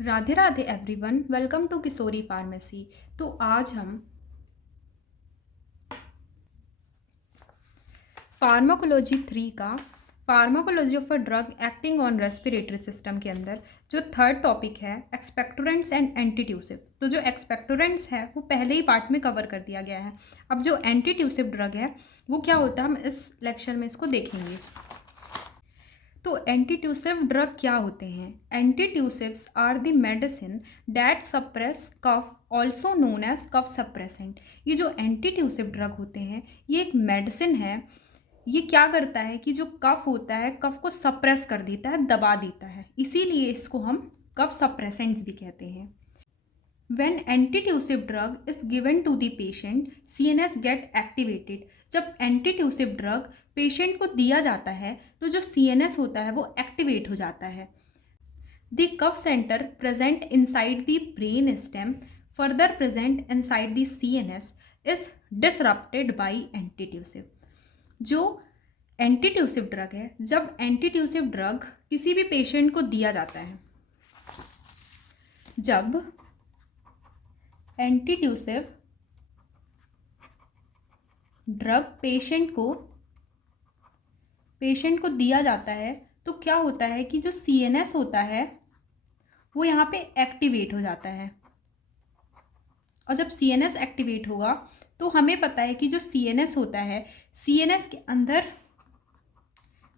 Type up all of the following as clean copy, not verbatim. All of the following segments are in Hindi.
Radhe Radhe everyone, welcome to Kishori pharmacy. तो आज हम फार्माकोलॉजी 3 का pharmacology of a drug acting on respiratory system के अंदर जो थर्ड टॉपिक है एक्सपेक्टोरेंट्स एंड एंटीट्यूसिव। तो जो एक्सपेक्टोरेंट्स है वो पहले ही पार्ट में कवर कर दिया गया है। अब जो एंटीट्यूसिव ड्रग है वो क्या होता है, हम इस लेक्चर में इसको देखेंगे। तो एंटीट्यूसिव ड्रग क्या होते हैं? Antitussives are the medicine that suppress cough, also known as cough suppressant. ये जो एंटीट्यूसिव ड्रग होते हैं ये एक मेडिसिन है। ये क्या करता है कि जो कफ होता है कफ को सप्रेस कर देता है, दबा देता है, इसीलिए इसको हम कफ सप्रेसेंट्स भी कहते हैं। When antitussive drug is given to the patient, CNS get activated। जब एंटीट्यूसिव ड्रग पेशेंट को दिया जाता है तो जो CNS होता है वो एक्टिवेट हो जाता है। The cough centre present inside the brain stem further present inside the CNS is disrupted by antitussive. जो एंटीट्यूसिव ड्रग है, जब एंटीट्यूसिव ड्रग किसी भी पेशेंट को दिया जाता है, जब एंटीट्यूसिव ड्रग पेशेंट को दिया जाता है तो क्या होता है कि जो CNS होता है वो यहाँ पे एक्टिवेट हो जाता है। और जब CNS एक्टिवेट होगा तो हमें पता है कि जो CNS होता है, CNS के अंदर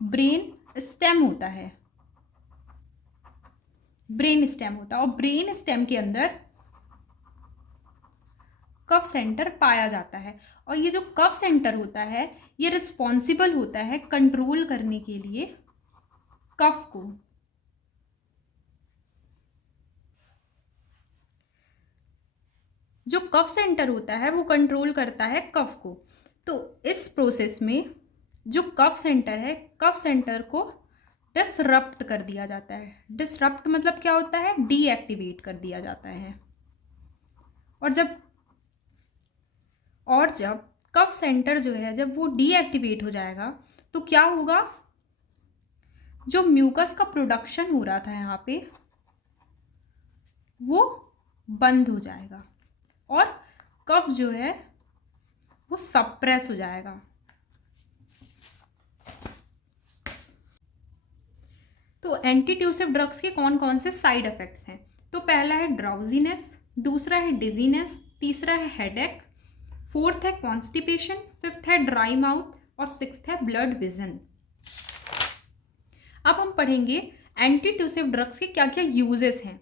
ब्रेन स्टेम होता है, और ब्रेन स्टेम के अंदर कफ सेंटर पाया जाता है। और ये जो कफ सेंटर होता है ये रिस्पॉन्सिबल होता है कंट्रोल करने के लिए कफ को। जो कफ सेंटर होता है वो कंट्रोल करता है कफ को। तो इस प्रोसेस में जो कफ सेंटर है, कफ सेंटर को डिसरप्ट कर दिया जाता है। डिसरप्ट मतलब क्या होता है? डीएक्टिवेट कर दिया जाता है। और जब कफ सेंटर जो है जब वो डीएक्टिवेट हो जाएगा तो क्या होगा? जो म्यूकस का प्रोडक्शन हो रहा था यहाँ पे वो बंद हो जाएगा और कफ जो है वो सप्रेस हो जाएगा। तो एंटीट्यूसिव ड्रग्स के कौन कौन से साइड इफेक्ट्स हैं? तो पहला है ड्राउजीनेस, दूसरा है डिजीनेस, तीसरा है हेडेक, फोर्थ है कॉन्स्टिपेशन, फिफ्थ है ड्राई माउथ और सिक्स्थ है ब्लड विजन। अब हम पढ़ेंगे एंटीट्यूसिव ड्रग्स के क्या क्या यूजेस हैं।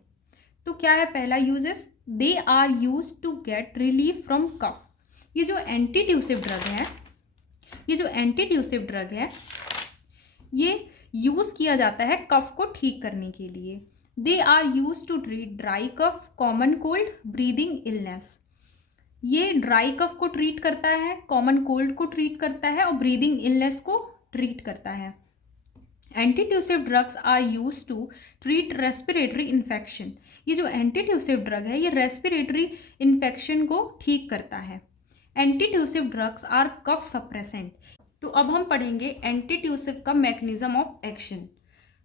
तो क्या है पहला uses? They are use to get relief from cough. ये जो एंटीट्यूसिव ड्रग है ये यूज किया जाता है कफ को ठीक करने के लिए। They are use to treat dry cough, common cold, breathing illness. ये ड्राई कफ को ट्रीट करता है, कॉमन कोल्ड को ट्रीट करता है और ब्रीदिंग इलनेस को ट्रीट करता है। Antitussive drugs are use to treat respiratory infection. ये जो एंटीट्यूसिव ड्रग है ये रेस्पिरेटरी इन्फेक्शन को ठीक करता है। Antitussive drugs are cough suppressant. तो अब हम पढ़ेंगे एंटीट्यूसिव का mechanism of action.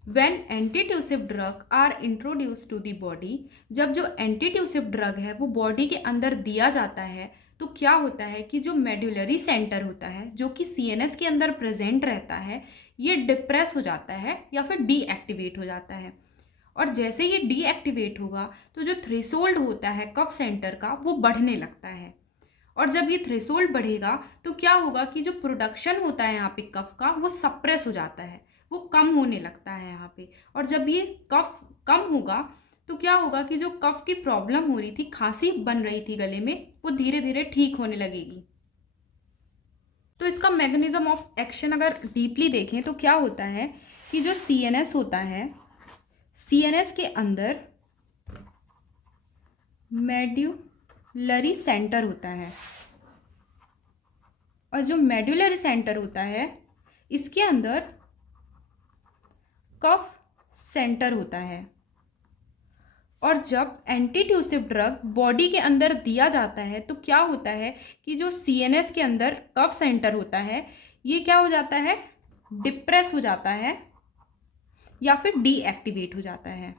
When antitussive drug are introduce to the body, जब जो एंटीट्यूसिव ड्रग है वो बॉडी के अंदर दिया जाता है तो क्या होता है कि जो मेडुलरी सेंटर होता है जो कि CNS के अंदर प्रेजेंट रहता है ये डिप्रेस हो जाता है या फिर डीएक्टिवेट हो जाता है। और जैसे ये डीएक्टिवेट होगा तो जो थ्रेशोल्ड होता है कफ सेंटर का वो बढ़ने लगता है। और जब ये थ्रेशोल्ड बढ़ेगा तो क्या होगा कि जो प्रोडक्शन होता है यहाँ पे कफ का वो सप्रेस हो जाता है, वो कम होने लगता है यहाँ पे। और जब ये कफ कम होगा तो क्या होगा कि जो कफ की प्रॉब्लम हो रही थी, खांसी बन रही थी गले में, वो धीरे धीरे ठीक होने लगेगी। तो इसका मैकेनिज्म ऑफ एक्शन अगर डीपली देखें तो क्या होता है कि जो CNS होता है, CNS के अंदर मेड्यूलरी सेंटर होता है और जो मेड्युलरी सेंटर होता है इसके अंदर कफ सेंटर होता है। और जब एंटीट्यूसिव ड्रग बॉडी के अंदर दिया जाता है तो क्या होता है कि जो CNS के अंदर कफ सेंटर होता है ये क्या हो जाता है? डिप्रेस हो जाता है या फिर डीएक्टिवेट हो जाता है।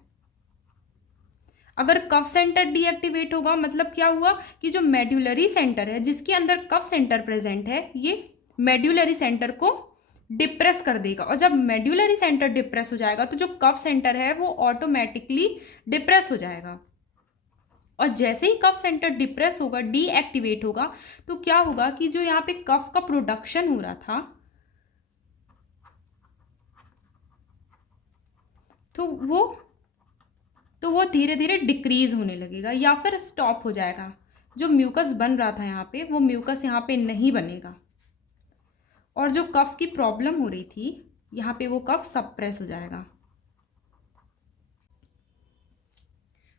अगर कफ सेंटर डीएक्टिवेट होगा मतलब क्या हुआ कि जो मेड्यूलरी सेंटर है जिसके अंदर कफ सेंटर प्रेजेंट है ये मेड्यूलरी सेंटर को डिप्रेस कर देगा, और जब मेड्यूलरी सेंटर डिप्रेस हो जाएगा तो जो कफ सेंटर है वो ऑटोमेटिकली डिप्रेस हो जाएगा। और जैसे ही कफ सेंटर डिप्रेस होगा, डीएक्टिवेट होगा, तो क्या होगा कि जो यहाँ पे कफ का प्रोडक्शन हो रहा था तो वो धीरे धीरे डिक्रीज होने लगेगा या फिर स्टॉप हो जाएगा। जो म्यूकस बन रहा था यहाँ पे वो म्यूकस यहाँ पे नहीं बनेगा, और जो कफ की प्रॉब्लम हो रही थी यहाँ पे वो कफ सप्रेस हो जाएगा।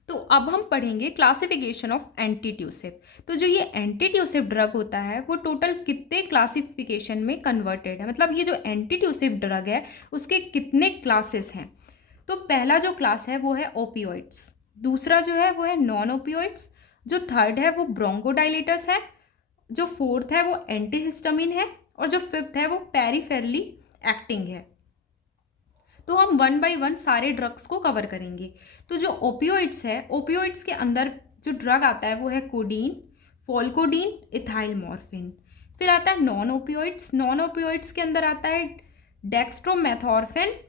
तो अब हम पढ़ेंगे क्लासिफिकेशन ऑफ एंटीट्यूसिव। तो जो ये एंटीट्यूसिव ड्रग होता है वो टोटल कितने क्लासिफिकेशन में कन्वर्टेड है, मतलब ये जो एंटीट्यूसिव ड्रग है उसके कितने क्लासेस हैं। तो पहला जो क्लास है वो है ओपियोइड्स, दूसरा जो है वो है नॉन ओपियोइड्स, जो थर्ड है वो ब्रोंकोडाइलेटर्स है, जो फोर्थ है वो एंटीहिस्टामिन है, और जो फिफ्थ है वो पेरिफेरली एक्टिंग है। तो हम वन बाय वन सारे ड्रग्स को कवर करेंगे। तो जो ओपियोइड्स है, ओपियोइड्स के अंदर जो ड्रग आता है वो है कोडीन, फोल्कोडीन, इथाइल मॉर्फिन। फिर आता है नॉन ओपियोइड्स, नॉन ओपियोइड्स के अंदर आता है डेक्स्ट्रोमेथॉर्फिन,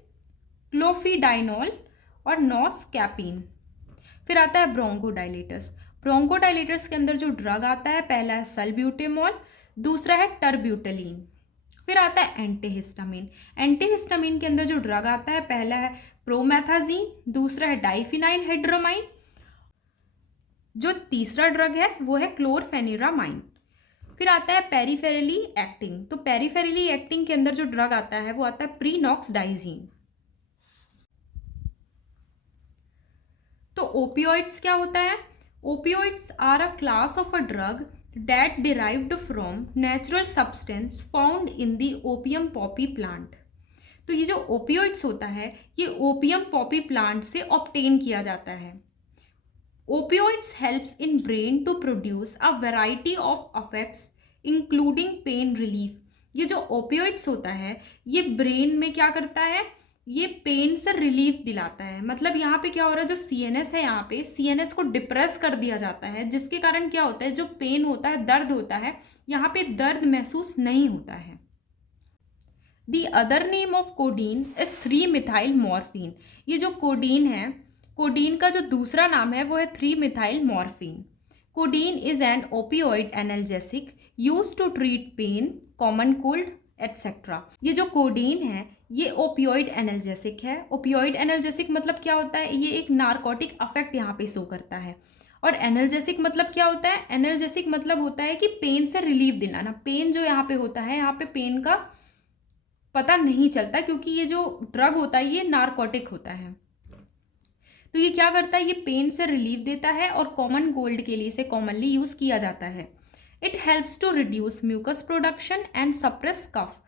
क्लोफिडाइनोल और नॉस्कैपिन। फिर आता है ब्रोंकोडाइलेटर्स, ब्रोंकोडाइलेटर्स के अंदर जो ड्रग आता है पहला है सल्ब्यूटेमॉल, दूसरा है टर्ब्यूटलीन। फिर आता है एंटीहिस्टामिन, एंटीहिस्टामिन के अंदर जो ड्रग आता है पहला है प्रोमेथाजीन, दूसरा है डाइफिनाइल हाइड्रोमाइन, जो तीसरा ड्रग है वो है क्लोरफेनिरामाइन। फिर आता है पेरिफेरली एक्टिंग, तो पेरिफेरली एक्टिंग के अंदर जो ड्रग आता है वो आता है प्रीनॉक्सडाइजीन। तो ओपियोइड्स क्या होता है? Opioids are a class of a drug that derived from natural substance found in the opium poppy plant। तो ये जो ओपियोइड्स होता है ये ओपियम पॉपी प्लांट से ऑब्टेन किया जाता है। Opioids helps in brain to produce a variety of affects including pain relief. ये जो ओपियोइड्स होता है ये ब्रेन में क्या करता है, ये पेन से रिलीफ दिलाता है। मतलब यहाँ पे क्या हो रहा है, जो सीएनएस है यहाँ पे सीएनएस को डिप्रेस कर दिया जाता है, जिसके कारण क्या होता है, जो पेन होता है, दर्द होता है, यहाँ पे दर्द महसूस नहीं होता है। The other name of codeine is three methyl morphine. ये जो कोडीन है, कोडीन का जो दूसरा नाम है वो है three methyl morphine. Codeine is an opioid analgesic use to treat pain, common cold etcetera. ये जो कोडीन है ये ओपियोइड एनाल्जेसिक है। ओपियोइड एनाल्जेसिक मतलब क्या होता है, ये एक नार्कोटिक अफेक्ट यहाँ पे शो करता है। और एनाल्जेसिक मतलब क्या होता है, एनाल्जेसिक मतलब होता है कि पेन से रिलीफ दिलाना। पेन जो यहाँ पे होता है, यहाँ पे पेन का पता नहीं चलता क्योंकि ये जो ड्रग होता है ये नार्कोटिक होता है। तो ये क्या करता है, ये पेन से रिलीफ देता है और कॉमन कोल्ड के लिए इसे कॉमनली यूज किया जाता है। It helps to reduce mucus production and suppress cough.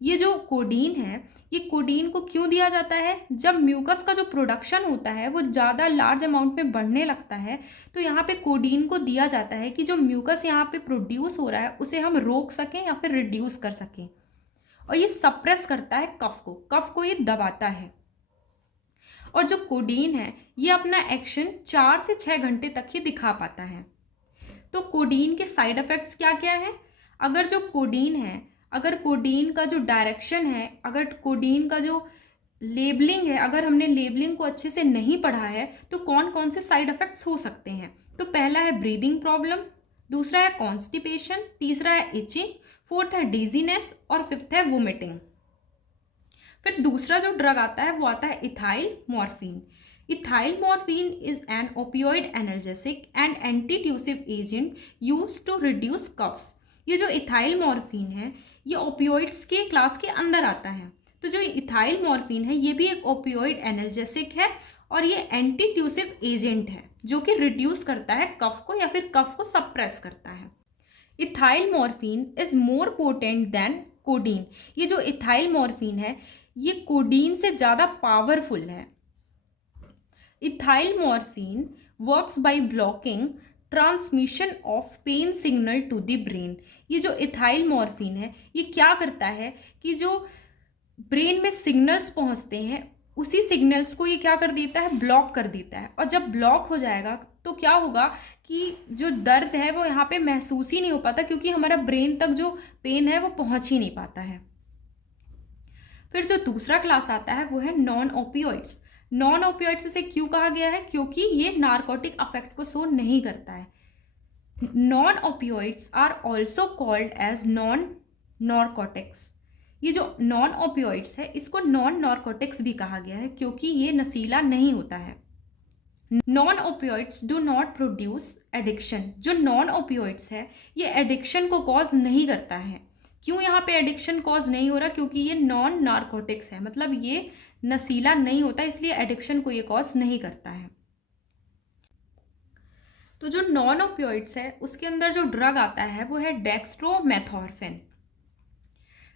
ये जो कोडीन है ये कोडीन को क्यों दिया जाता है, जब म्यूकस का जो प्रोडक्शन होता है वो ज़्यादा लार्ज अमाउंट में बढ़ने लगता है तो यहाँ पे कोडीन को दिया जाता है कि जो म्यूकस यहाँ पे प्रोड्यूस हो रहा है उसे हम रोक सकें या फिर रिड्यूस कर सकें। और ये सप्रेस करता है कफ को ये दबाता है। और जो कोडीन है ये अपना एक्शन 4 से 6 घंटे तक ही दिखा पाता है। तो कोडीन के साइड इफ़ेक्ट्स क्या क्या है? अगर जो कोडीन है, अगर कोडीन का जो डायरेक्शन है, अगर कोडीन का जो लेबलिंग है, अगर हमने लेबलिंग को अच्छे से नहीं पढ़ा है तो कौन कौन से साइड इफ़ेक्ट्स हो सकते हैं? तो पहला है ब्रीदिंग प्रॉब्लम, दूसरा है कॉन्स्टिपेशन, तीसरा है इचिंग, फोर्थ है डिजीनेस और फिफ्थ है वोमिटिंग। फिर दूसरा जो ड्रग आता है वो आता है ethyl morphine. Ethyl morphine is an opioid analgesic and antitussive agent used to reduce coughs. ये जो इथाइल मॉर्फिन है ये ओपियोइड्स के क्लास के अंदर आता है। तो जो इथाइल मॉर्फिन है ये भी एक ओपियोइड एनाल्जेसिक है और ये एंटीट्यूसिव एजेंट है जो कि रिड्यूस करता है कफ को या फिर कफ को सप्रेस करता है। Ethyl morphine is more potent then codeine. ये जो इथाइल मॉर्फिन है ये कोडीन से ज़्यादा पावरफुल है। Ethyl morphine works by blocking transmission of pain signal to the brain. ये जो इथाइल मॉर्फिन है ये क्या करता है कि जो ब्रेन में सिग्नल्स पहुंचते हैं उसी सिग्नल्स को ये क्या कर देता है, ब्लॉक कर देता है। और जब ब्लॉक हो जाएगा तो क्या होगा कि जो दर्द है वो यहाँ पे महसूस ही नहीं हो पाता, क्योंकि हमारा ब्रेन तक जो पेन है वो पहुँच ही नहीं पाता है। फिर जो दूसरा क्लास आता है वो है नॉन ओपियोइड्स। नॉन ओपियोइड्स इसे क्यों कहा गया है, क्योंकि ये नार्कोटिक अफेक्ट को शो नहीं करता है। Non opioids are also called as non narcotics. ये जो नॉन ओपियोइड्स है इसको नॉन नॉर्कोटिक्स भी कहा गया है, क्योंकि ये नशीला नहीं होता है। Non opioids do not produce addiction. जो नॉन ओपियोइड्स है ये एडिक्शन को कॉज नहीं करता है। क्यों यहाँ पे एडिक्शन कॉज नहीं हो रहा, क्योंकि ये नॉन नार्कोटिक्स है, मतलब ये नशीला नहीं होता, इसलिए एडिक्शन को ये कॉज नहीं करता है। तो जो नॉन ओपियोइड्स है उसके अंदर जो ड्रग आता है वो है dextromethorphan.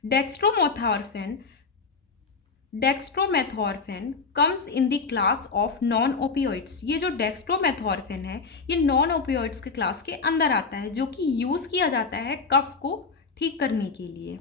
Dextromethorphan comes in the class of non opioids. ये जो डेक्स्ट्रोमेथॉर्फिन है ये नॉन ओपियोइड्स के क्लास के अंदर आता है, जो कि यूज किया जाता है कफ को ठीक करने के लिए।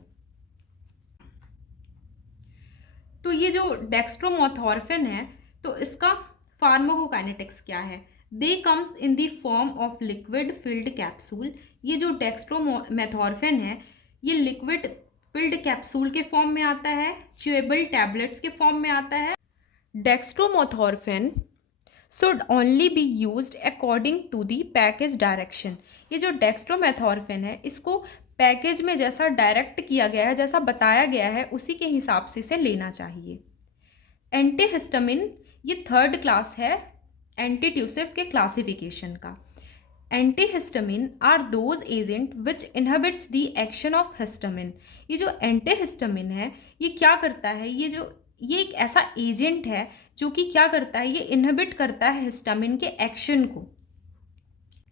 तो ये जो डेक्स्ट्रोमेथॉर्फिन है तो इसका फार्माकोकाइनेटिक्स क्या है, they comes in the form of liquid field capsule. ये जो डेक्स्ट्रोमेथॉर्फिन है ये लिक्विड फिल्ड कैप्सूल के फॉर्म में आता है, च्यूएबल टैबलेट्स के फॉर्म में आता है। Dextromethorphan should only be used according to the package direction. ये जो डेक्स्ट्रोमेथॉर्फिन है इसको पैकेज में जैसा डायरेक्ट किया गया है, जैसा बताया गया है, उसी के हिसाब से इसे लेना चाहिए। एंटीहिस्टामिन ये थर्ड क्लास है एंटीट्यूसिव के क्लासिफिकेशन का। Antihistamine are those agent which inhibits the action of histamine. ये जो एंटीहिस्टामिन है ये क्या करता है, ये एक ऐसा एजेंट है जो कि क्या करता है, ये इनहिबिट करता है हिस्टामिन के एक्शन को।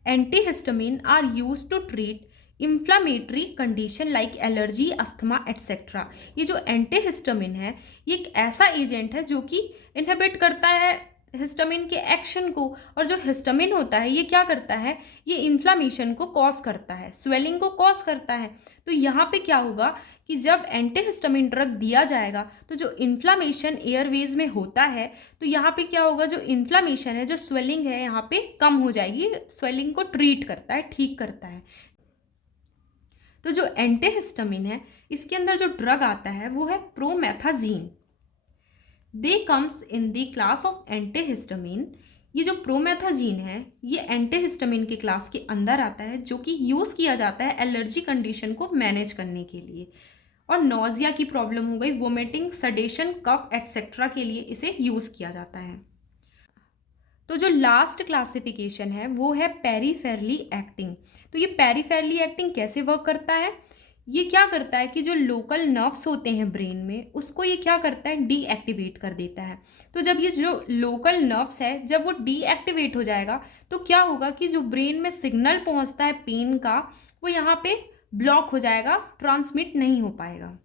Antihistamine are used to treat inflammatory condition like allergy, asthma etcetera. ये जो एंटीहिस्टामिन है ये एक ऐसा एजेंट है जो कि इनहिबिट करता है हिस्टामिन के एक्शन को, और जो हिस्टामिन होता है ये क्या करता है, ये इन्फ्लामेशन को कॉज करता है, स्वेलिंग को कॉज करता है। तो यहाँ पे क्या होगा कि जब एंटीहिस्टामिन ड्रग दिया जाएगा तो जो इन्फ्लामेशन एयरवेज में होता है तो यहाँ पे क्या होगा, जो इन्फ्लामेशन है, जो स्वेलिंग है यहाँ पे कम हो जाएगी। स्वेलिंग को ट्रीट करता है, ठीक करता है। तो जो एंटीहिस्टामिन है इसके अंदर जो ड्रग आता है वो है promethazine. They comes in the class of antihistamine. ये जो प्रोमेथाजीन है ये एंटीहिस्टामिन के क्लास के अंदर आता है, जो कि यूज़ किया जाता है एलर्जी कंडीशन को मैनेज करने के लिए, और नोजिया की प्रॉब्लम हो गई, वोमिटिंग, सडेशन, कफ एट्सेट्रा के लिए इसे यूज़ किया जाता है। तो जो लास्ट क्लासिफिकेशन है वो है पेरीफेरली एक्टिंग। तो ये पेरीफेरली एक्टिंग कैसे वर्क करता है, ये क्या करता है कि जो लोकल नर्व्स होते हैं ब्रेन में उसको ये क्या करता है, डीएक्टिवेट कर देता है। तो जब ये जो लोकल नर्व्स है जब वो डीएक्टिवेट हो जाएगा तो क्या होगा कि जो ब्रेन में सिग्नल पहुंचता है पेन का वो यहाँ पे ब्लॉक हो जाएगा, ट्रांसमिट नहीं हो पाएगा।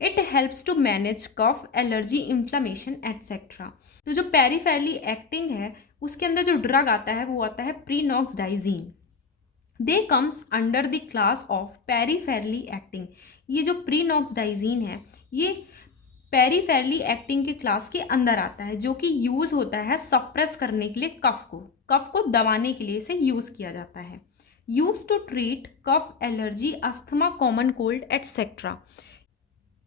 It helps to manage cough, allergy, inflammation etcetera. तो जो पेरीफेरली एक्टिंग है उसके अंदर जो ड्रग आता है वो आता है prenoxdiazine. They comes under the class of peripherally acting. ये जो प्रीनॉक्सडाइजीन है ये पेरीफेरली एक्टिंग के क्लास के अंदर आता है, जो कि यूज़ होता है सप्रेस करने के लिए, कफ को दबाने के लिए इसे यूज़ किया जाता है। Use to treat cough, allergy, asthma, common cold etcetera.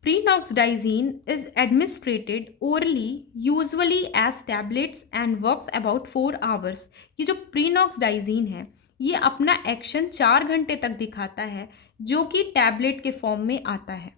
Prenoxidazine is administered orally, usually as tablets, and works about 4 hours. ये जो प्रीनॉक्सडाइजीन है ये अपना एक्शन 4 घंटे तक दिखाता है, जो कि टैबलेट के फॉर्म में आता है।